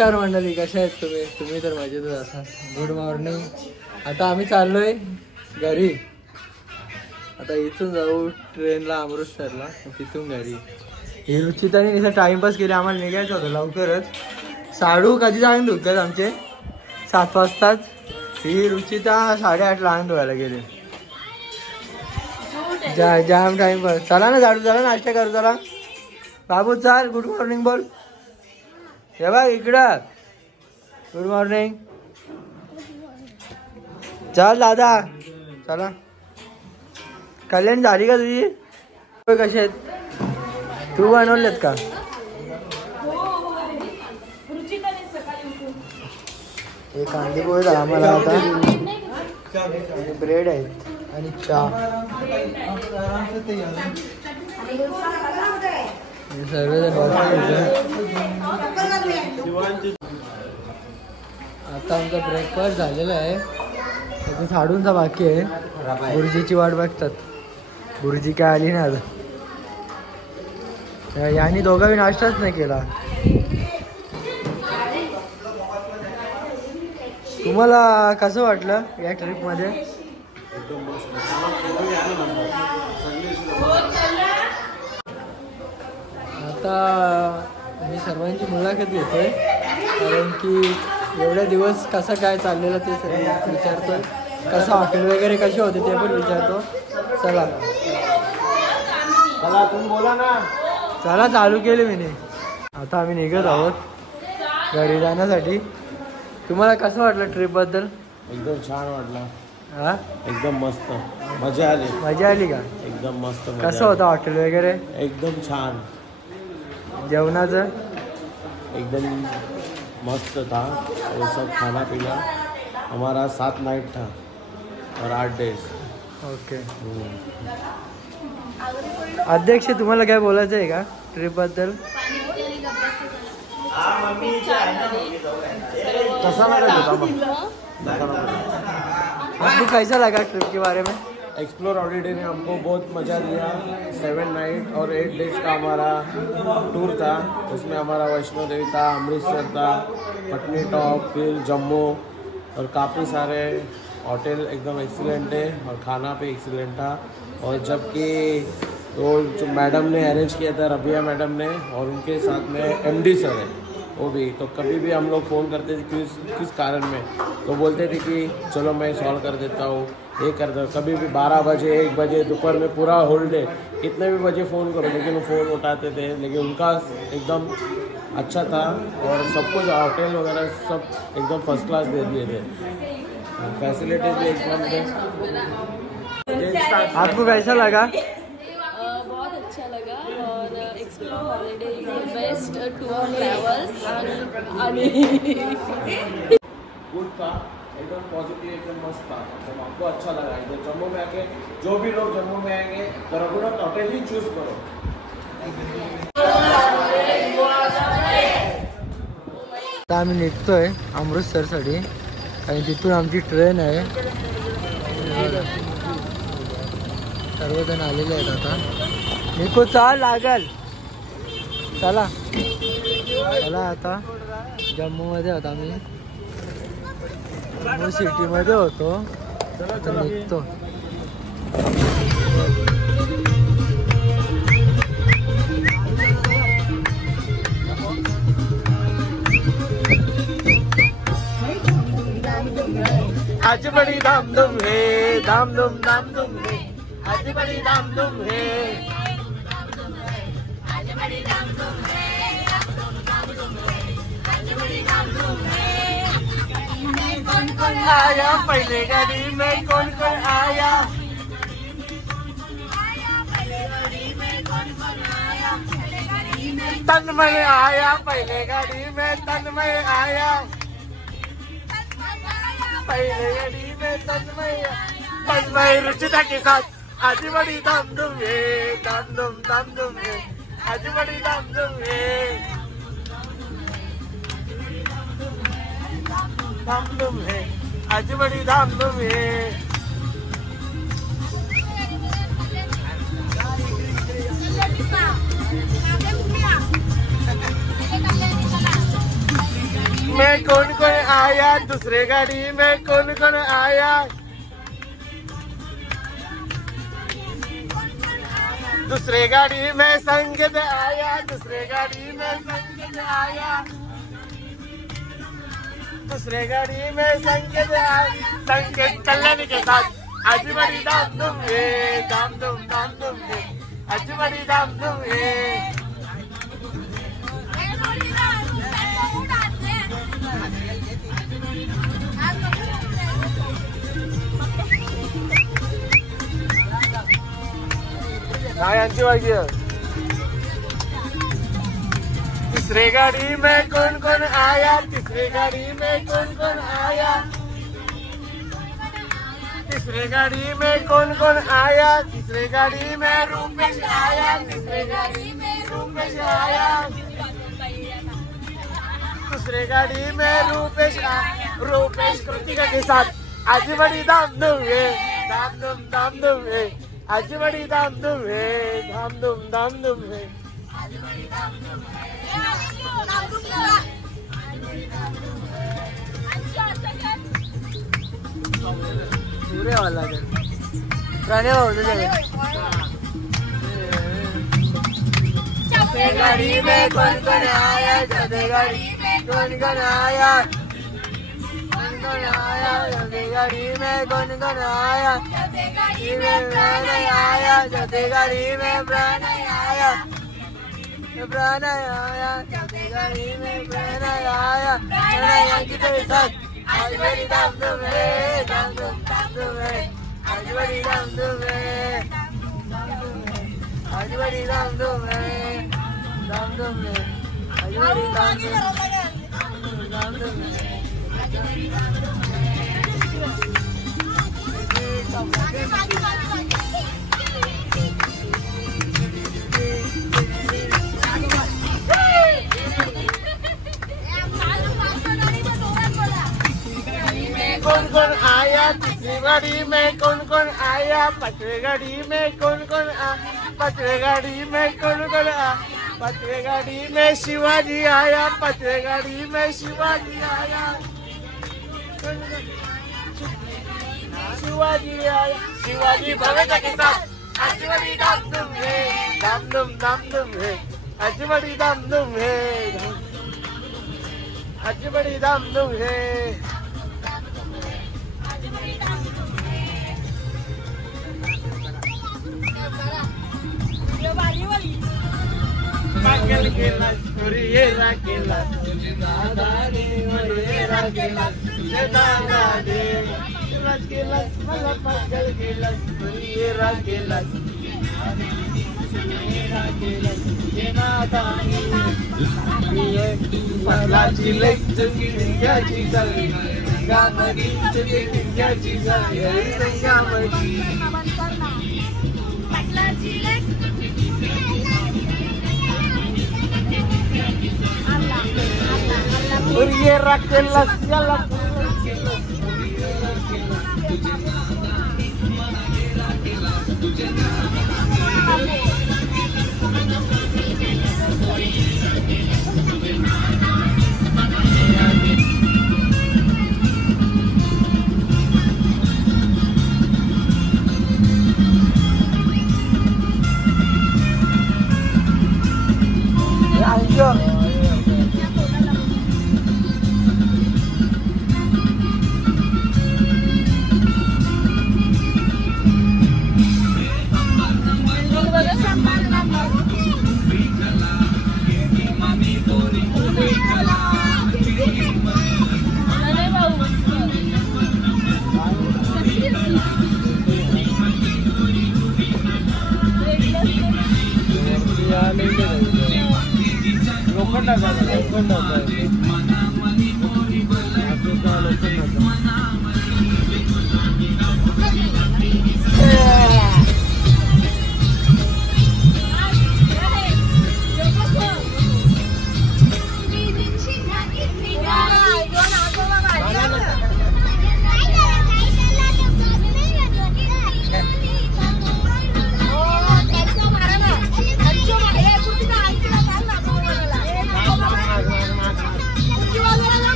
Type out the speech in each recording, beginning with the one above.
नमस्कार मंडळी, कशा आहेत तुम्ही? तुम्ही तर मजेतच असाल. Good morning. आता आम्ही चाललोय घरी. आता इथून जाऊ ट्रेनला अमृतसरला, तिथून घरी. ही रुचिताने निसा टाइमपास केले. आम्हाला निघायचं होतं लवकरच. साडू कधी जाऊन धुतात आमचे 7 वाजताच. ही रुचिता 8:30 लहान धुवायला गेले. जाम टाइमपास. चला ना साडू, चला नाश्ता करू. चला बाबू चाल. गुड मॉर्निंग बोल. हे बघ इकडं. Good morning. चल दादा चला. कल्याण झाली का तुझी? कशी आहेत? तू बनवलेत का? हे कांदे पोहे झाला आम्हाला आता. आणि ब्रेड आहेत आणि चहा. सर्वजण आता आमचा ब्रेकफास्ट झालेला आहे. आता साडूंचा बाकी आहे. गुरुजीची वाट बघतात. गुरुजी काय आली ना आता. यांनी दोघांनी नाश्ताच नाही केला. तुम्हाला कसं वाटलं या ट्रिपमध्ये? आता मी सर्वांची मुलाखत घेतोय, कारण की एवढ्या दिवस कसं काय चाललेलं ते सर्व विचारतोय. कसं हॉटेल वगैरे कसे होते ते पण विचारतो. चला चला तुम्ही बोला ना. चला चालू केले मी. आता आम्ही निघत आहोत घरी जाण्यासाठी. तुम्हाला कसं वाटलं ट्रिप बद्दल? एकदम छान वाटलं. हा एकदम मस्त. मजा आली. मजा आली का? एकदम मस्त. कसं होतं हॉटेल वगैरे? एकदम छान. जेवणाचं एकदम मस्त था. वो सब खाना पीना. हमारा 7 नाइट था और 8 डेज. ओके. अध्यक्ष तुम्हाला काय बोलायचं आहे का ट्रिप बद्दल? आपको कैसा लगा ट्रिप के बारे में? एक्सप्लोर हॉलीडे ने हमको बहुत मज़ा दिया. 7 नाइट और 8 डेज का हमारा टूर था. उसमें हमारा वैष्णो देवी था, अमृतसर था, पटनी टॉप, फिर जम्मू, और काफ़ी सारे होटल एकदम एक्सीलेंट है और खाना भी एक्सीलेंट था. और जबकि वो जो मैडम ने अरेंज किया था, रबिया मैडम ने, और उनके साथ में MD सर है वो भी. तो कभी भी हम लोग फ़ोन करते थे किस कारण में, तो बोलते थे कि चलो मैं सॉल्व कर देता हूँ, ये कर दो. कभी भी 12 बजे 1 बजे दोपहर में पूरा होल डे कितने भी बजे फ़ोन करो, लेकिन वो फ़ोन उठाते थे. लेकिन उनका एकदम अच्छा था और सब कुछ होटल वगैरह सब एकदम फर्स्ट क्लास दे दिए थे. फैसिलिटीज भी एकदम थे. आपको कैसा लगा? बहुत अच्छा लगा. और explore holiday is the best tour travels. Good था एकदम पॉजिटिव, एकदम मस्त था. तो हमको अच्छा लगा. इधर जम्मू में आके जो भी लोग जम्मू में आएंगे तो रघुनाथ होटल ही चूज करो. आता आम्ही निघतोय अमृतसरसाठी, आणि तिथून आमची ट्रेन आहे. सर्वजण आलेले आहेत. आता निघू. चाल लागल. चला चला. आता जम्मूमध्ये होतो आम्ही. जम्मू सिटीमध्ये होतो. आता निघतो. आज बड़ी धामधूम है, धामधूम धामधूम है. आज बड़ी धामधूम है. आज बड़ी धामधूम है. आज बड़ी धामधूम है. कौन कौन आया पहले गाड़ी में? कौन कौन आया? पहले गाड़ी में कौन कौन आया? तन्मय आया पहले गाड़ी में. तन्मय आया पहले गाड़ी में. तन्मय रुचिता के साथ. आज बड़ी धामधूम है, धामधूम धामधूम है. आज बड़ी धामधूम है, धामधूम है. आज बड़ी धामधूम है. में कौन कौन आया, दूसरे गाड़ी में कौन कौन आया, दूसरे गाड़ी में संगीत आया, दूसरे गाड़ी में संगीत आया, दूसरे गाड़ी में संगीत आया, संगीत कल्याणी के साथ आज बड़ी धाम धूम है, धाम धूम है, आज बड़ी धाम धूम है। यांची वाजी तीसरे गाड़ी में कौन कौन आया, तीसरे गाड़ी में कौन कौन आया, तीसरे गाड़ी में कौन कौन आया, तीसरे गाड़ी में रूपेश आया, तीसरे गाड़ी में रूपेश आया, दूसरे गाड़ी में रूपेश रूपेश कृतिका के साथ आज बड़ी धाम धूम है, धाम धूम है, आज बड़ी धाम धूम है, धाम धूम है। सूर्य वाला गाने चौथे गाड़ी में कौन कौन आया, चौथे गाड़ी में कौन कौन आया, कौन कौन आया, चौथे गाड़ी में कौन कौन आया, चौथे गाड़ी में प्राण आया, चौथे गाड़ी में प्राण आया, प्राण आया, चौथे गाड़ी में प्राण आया, प्राण के साथ आज बड़ी धाम धूम है, धाम धूम है, आज बड़ी धाम धूम है, आज बड़ी धाम धूम है, धाम धूम है, आज बड़ी धाम धूम है। कौन कौन आया, तीसरी गाड़ी में कौन कौन आया, पांचवी गाड़ी में कौन कौन आया, पांचवी गाड़ी में कौन कौन आया, पांचवी गाड़ी में शिवाजी आया, पांचवी गाड़ी में शिवाजी आया, शिवाजी आया, शिवाजी भगत के साथ आज बड़ी धाम धूम है, धाम धूम है, आज बड़ी धाम धूम है, आज बड़ी धाम धूम है। Pagal gelas, kuriera gelas, dadane kuriera gelas, dadane gelas gelas, malah pagal gelas, kuriera gelas, kuriera gelas, dadane ye patla chilek chukya chisal, gamagi chukya chisal, ye gamagi patla chilek Kuriera gelas, jalan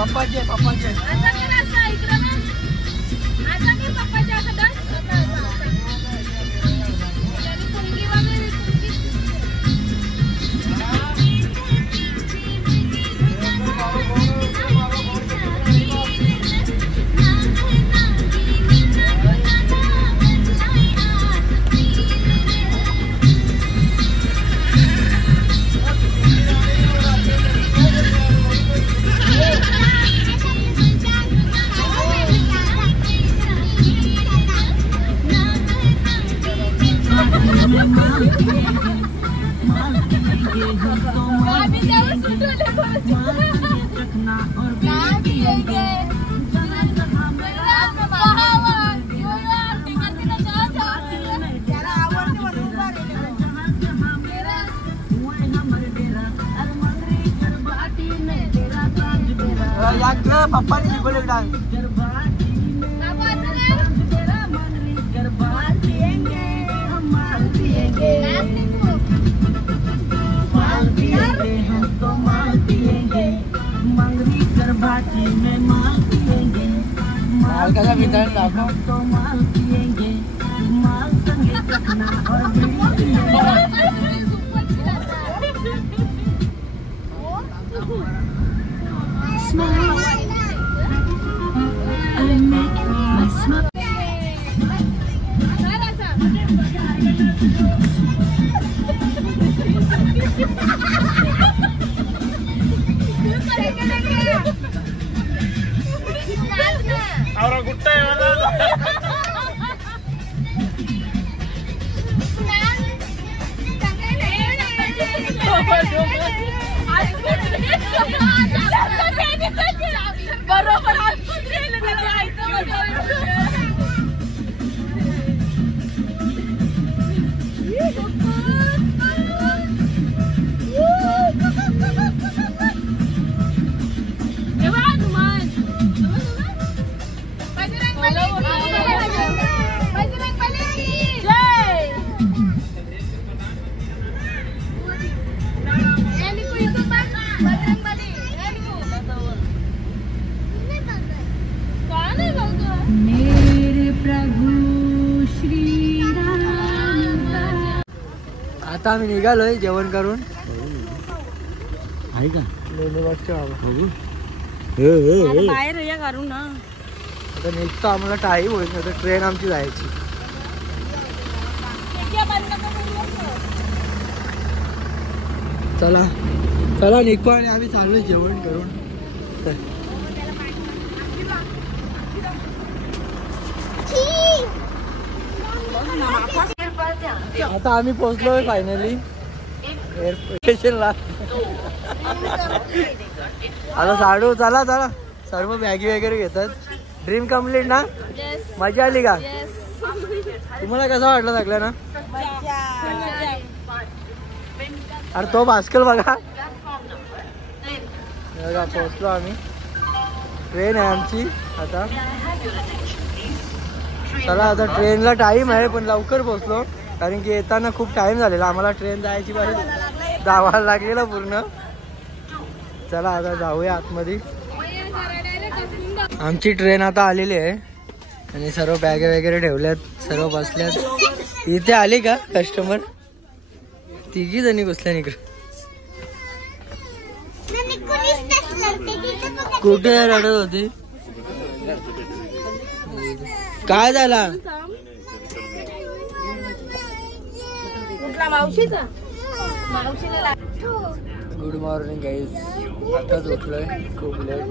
पप्पाचे पप्पाचे पप्पाने शिकवले dance कसा मित्रांनो दाखव ahora gusta de आता आम्ही निघालोय जेवण करून आहे का लेलेवाडच्या बाबा बाहेर या करू ना आता निघतो आम्हाला टाईम होईल आता ट्रेन आमची जायची चला चला निघतो आणि आम्ही चांगलं जेवण करून आता आम्ही पोहोचलोय फायनली एअरपोर्ट स्टेशनला आता साडू चला चला सर्व बॅगी वगैरे घेतात ड्रीम कम्प्लीट ना मजा आली का तुम्हाला कसं वाटलं सगळं ना अरे तो बास्कल बघा पोहोचलो आम्ही ट्रेन आहे आमची आता चला आता ट्रेनला टाइम आहे पण लवकर पोहोचलो कारण की येताना खूप टाइम झालेला आम्हाला ट्रेन जायची बरं जावा लागलेला पूर्ण चला आता जाऊया आतमध्ये आमची ट्रेन आता आलेली आहे आणि सर्व बॅग वगैरे ठेवल्यात सर्व बसल्यात इथे आली का कस्टमर तिघी जणी घुसल्या इकडे कुठे रडत होती काय झाला कुठला मावशीचा गुड मॉर्निंग गाईज. आताच उठलोय खूप लेट.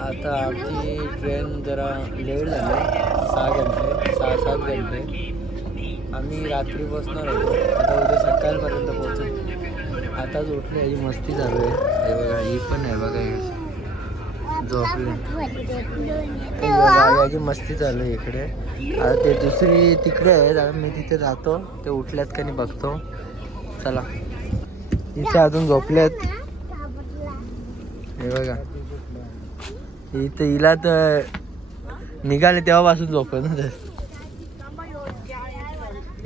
आता आमची ट्रेन जरा लेट झाली, 6-7 घंटे. आम्ही रात्री बसणार होतो, आता उद्या सकाळपर्यंत पोहोचू. आताच उठले, ही मस्ती चालू आहे. हे बघा, ही पण आहे बघा, झोपली. याची मस्ती चालू आहे इकडे. आता ते दुसरी तिकडे आहे, आता मी तिथे जातो, ते उठल्यात का नाही बघतो. चला, इथे अजून झोपल्यात. हे बघा, इथे हिला तर निघाले तेव्हापासून झोपत ना.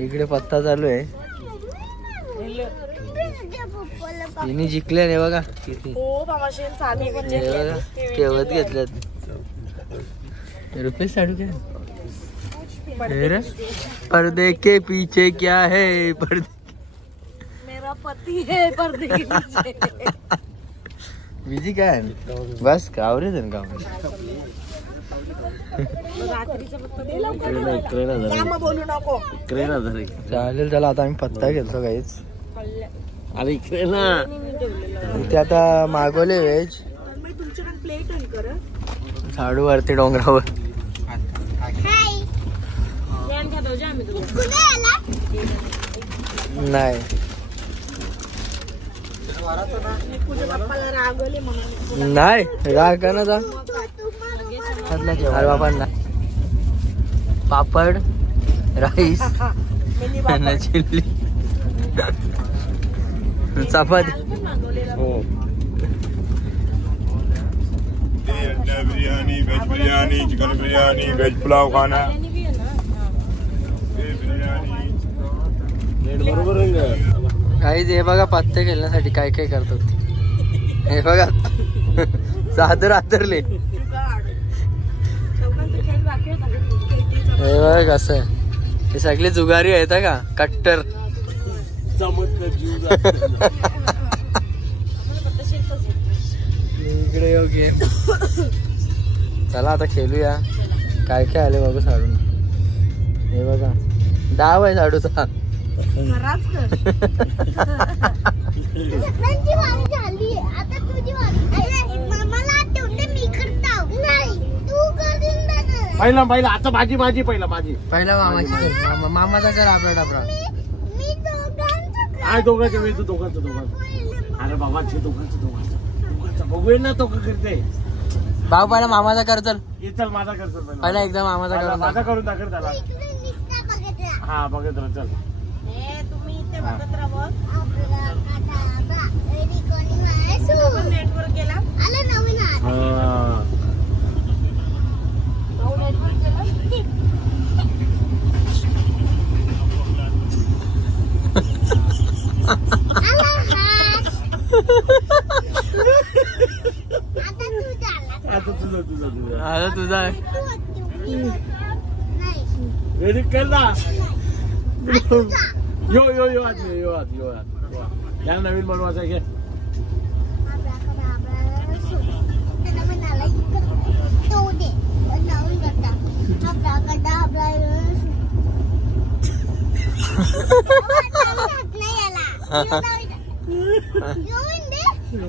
इकडे पत्ता चालू आहे. हिने जिंकले नाही बघा किती. हे बघा, ठेवत घेतल्यात. रुपये साडू क्या पर्दे के पीछे क्या है? पर्दे मेरा पति है पर्दे के पीछे. बिजी काय बस कावरेच का चालेल. चला आता आम्ही पत्ता घेतो काहीच. अरे इकडे ना, इथे आता मागवले व्हेज झाडू वरती डोंगरावर. नाही नाही राग का ना जा. अरे बाबा ना, papad, rice, chilli, chapati. Biryani, veg biryani, chicken biryani, veg pulao खाना. काहीच. हे बघा पत्ते खेळण्यासाठी काय काय करतात. हे बघा चादर आतरले. हे बघा कसं, हे सगळे जुगारी आहेत का, कट्टर. इकडे येऊ गेम. चला आता खेळूया. काय काय आले बघू साडून. हे बघा, डाव आहे साडूचा. पहिला आता माझी पहिला मामाची. मामाचा कर आपला डाबरा. दोघांचं मी दोघांचं. अरे बाबा दोघांचं बघूया ना तो करते. भाऊ पहिला मामाचा कर. चल चल माझा कर. पहिला एकदा मामाचा कर. माझा करून दाखल त्याला. हा बघत राहा. चल नेटवर्क गेला आता तुझा रेडी कर ना. यो या नवीन बनवायचा घे.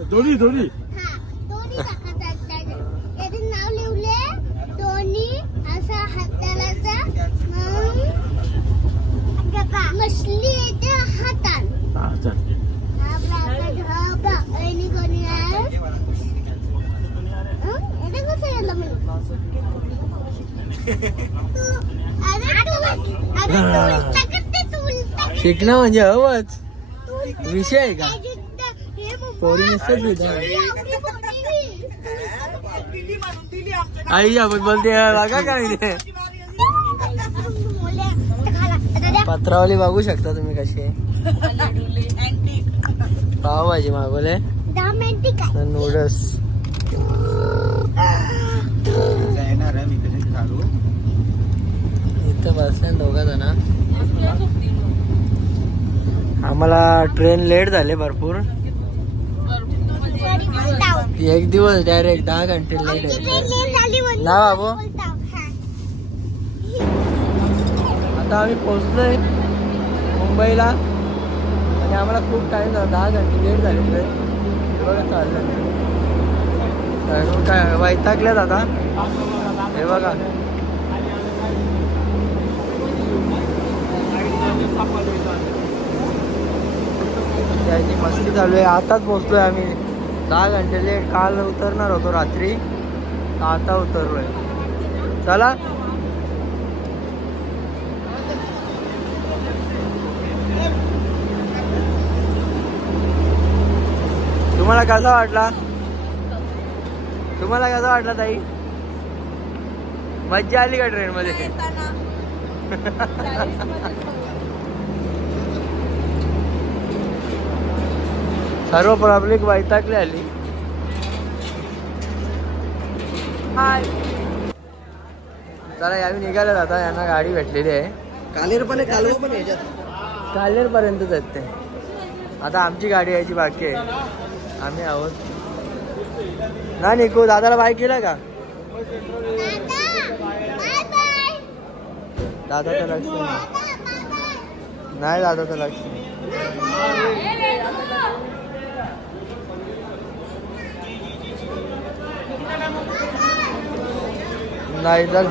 दोन्ही नाव लिवले दोन्ही असा हाताला मछली येते हातात. शिकणं म्हणजे हवंच विषय आहे का. पोरी नसतात आई आपण बोलते बघा काय ते. पत्रावली बघू शकता तुम्ही कशी आहे. पावभाजी मागवले, नूडल्स. इथं बसले दोघा जण. आम्हाला ट्रेन लेट झाले भरपूर. एक दिवस डायरेक्ट 10 घंटे लेट आहे ना बाबू. आता आम्ही पोहोचलोय मुंबईला आणि आम्हाला खूप टाईम झाला, 10 घंटे लेट झाले ट्रेन. हे बघा चाललं काय वैतागल्यात आता. हे बघा त्याची मस्ती चालू आहे. आताच पोहोचलोय आम्ही, 10 घंटे लेट. काल उतरणार होतो रात्री, आता उतरलोय. चला तुम्हाला कसा वाटला? तुम्हाला कसा वाटला ताई? मज्जा आली का ट्रेन मध्ये? सर्व पब्लिक वैतागली आली. चला यावी निघाले आता. यांना गाडी भेटलेली आहे. कालेर पण आहे, कालवा पण आहे याच्यात. कालेर पर्यंतच आहेत ते. आता आमची गाडी यायची बाकी आहे. आम्ही आहोत ना. निकू दादाला बाय केला का? दादाचं लक्ष नाही. दादाचं लक्ष नाही. चल